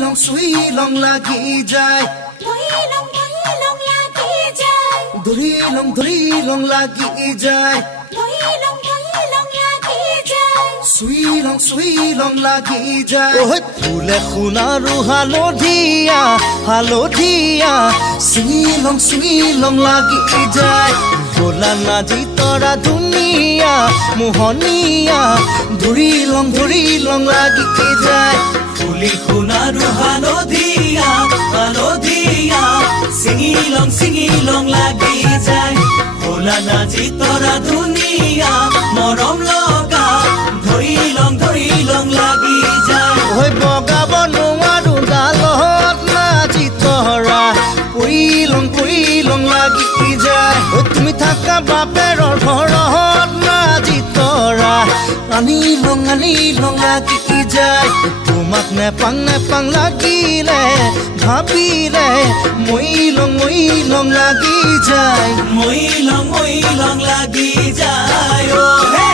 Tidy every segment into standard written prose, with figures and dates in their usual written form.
सुई लंग लगी जाए धुरी लंग लगी जाए सुई लंग लगी जाए ओह फूले खुना हालो धिया सुई लंग लगी जाए भोला नाजी तोरा दुनिया मोहनिया धुरी लंग लगी जाए फूली खुना हालो धिया सिंगी लंग लगी जाए भोला नाजी तोरा दुनिया मरम लगा धरी लंग लगी जाए ओह बगाब नोवारू डालत नाजी तोरा पुरी लंग लगी जाए তুমি থাকা বাপের ঘরত নাজি তরা আনি লং লাগি যায় তোমাক নেপাং লাগিলে ভাবিলে মই লং লাগি যায় মই লং লাগি যায় ও হে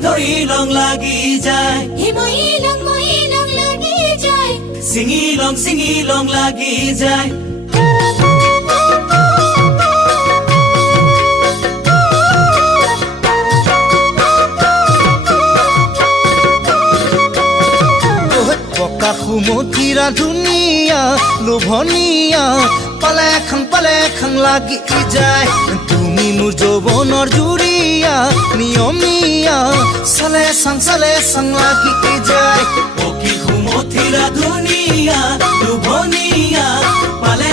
ধরি লং লাগি যায় সিঙি লং লাগি যায় পকা সুমতিরা ধুনিয়া লোভনিয়া পালে খাং লাগি যায় তুমি মোর যৌবনৰ জুৰিয়া নিয়মিয়া সালে সাং লাগি যায় পকি সুমতিৰা ধুনিয়া লোভনিয়া পালে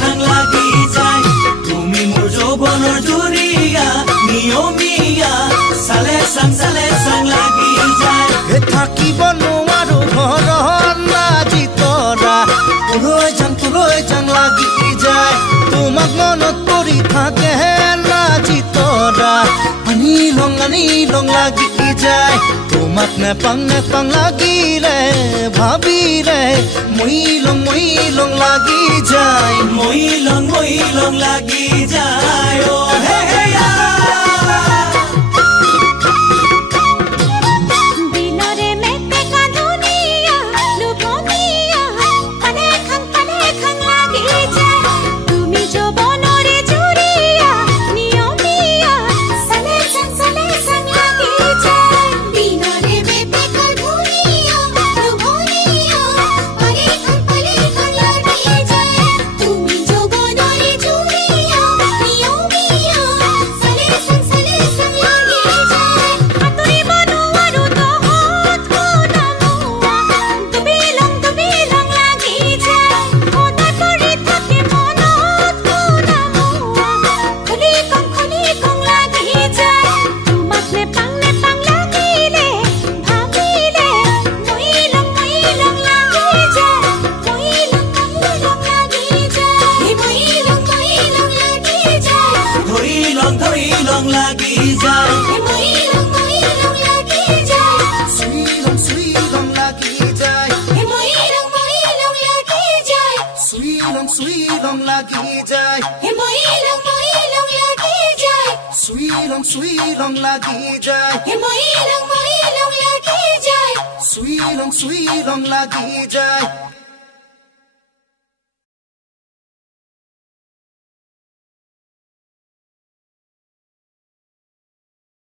খাং লাগি যায় তুমি মোৰ যৌবনৰ জুৰিয়া নিয়মিয়া সালে সাং লাগি যায় হে থাকিব নোৱাৰো ঘৰত নাজি তৰা লৈ যাং লাগি যায় তোমাক মনত পৰি থাকে নাজি তৰা আনি লং লাগি যায় তোমাক নেপাং লাগিলে ভাবিলে মই লং লাগি যায় মই লং লাগি যায় ও হে লং লাগি যায় সুই লং লাগি যায় সুই লং লাগি যায় সুই লং লাগি যায় সুই লং লাগি যায়